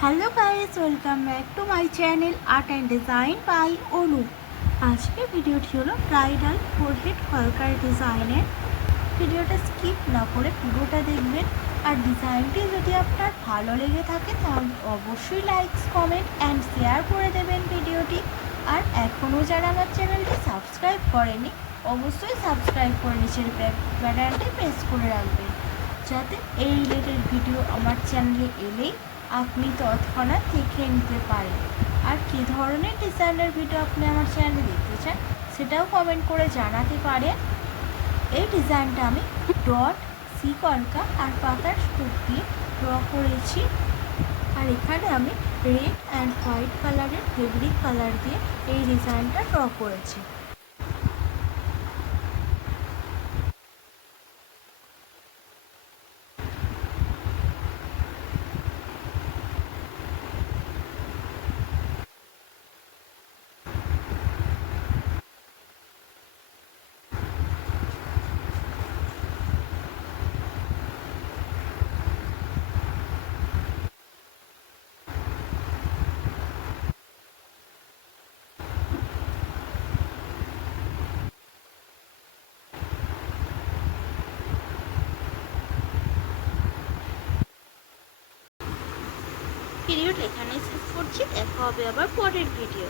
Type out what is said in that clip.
Hello guys, welcome back to my channel art and design by Anu. আজকে ভিডিওটি হলো bridal forehead কলকার ডিজাইনের। ভিডিওটা স্কিপ না করে পুরোটা দেখবেন। আর ডিজাইনটি যদি আপনার ভালো লেগে থাকে তাহলে অবশ্যই লাইকস, কমেন্ট অ্যান্ড শেয়ার করে দেবেন ভিডিওটি। আর এখনও যারা আমার চ্যানেলটি সাবস্ক্রাইব করেনি অবশ্যই সাবস্ক্রাইব করে নিচের বাটনটি প্রেস করে রাখবেন, যাতে এই রিলেটেড ভিডিও আমার চ্যানেলে এলেই আপনি তৎক্ষণাৎ দেখে নিতে পারেন। আর কী ধরনের ডিজাইনের ভিডিও আপনি আমার চ্যানেলে দেখতে চান সেটাও কমেন্ট করে জানাতে পারেন। এই ডিজাইনটা আমি ডট সি কলকা আর পাতার স্ট্রোক দিয়ে ড্র করেছি। আর এখানে আমি রেড অ্যান্ড হোয়াইট কালারের ফেব্রিক কালার দিয়ে এই ডিজাইনটা ড্র করেছি। ভিডিওটা এখানেই শেষ করছি, দেখা হবে আবার পরের ভিডিও।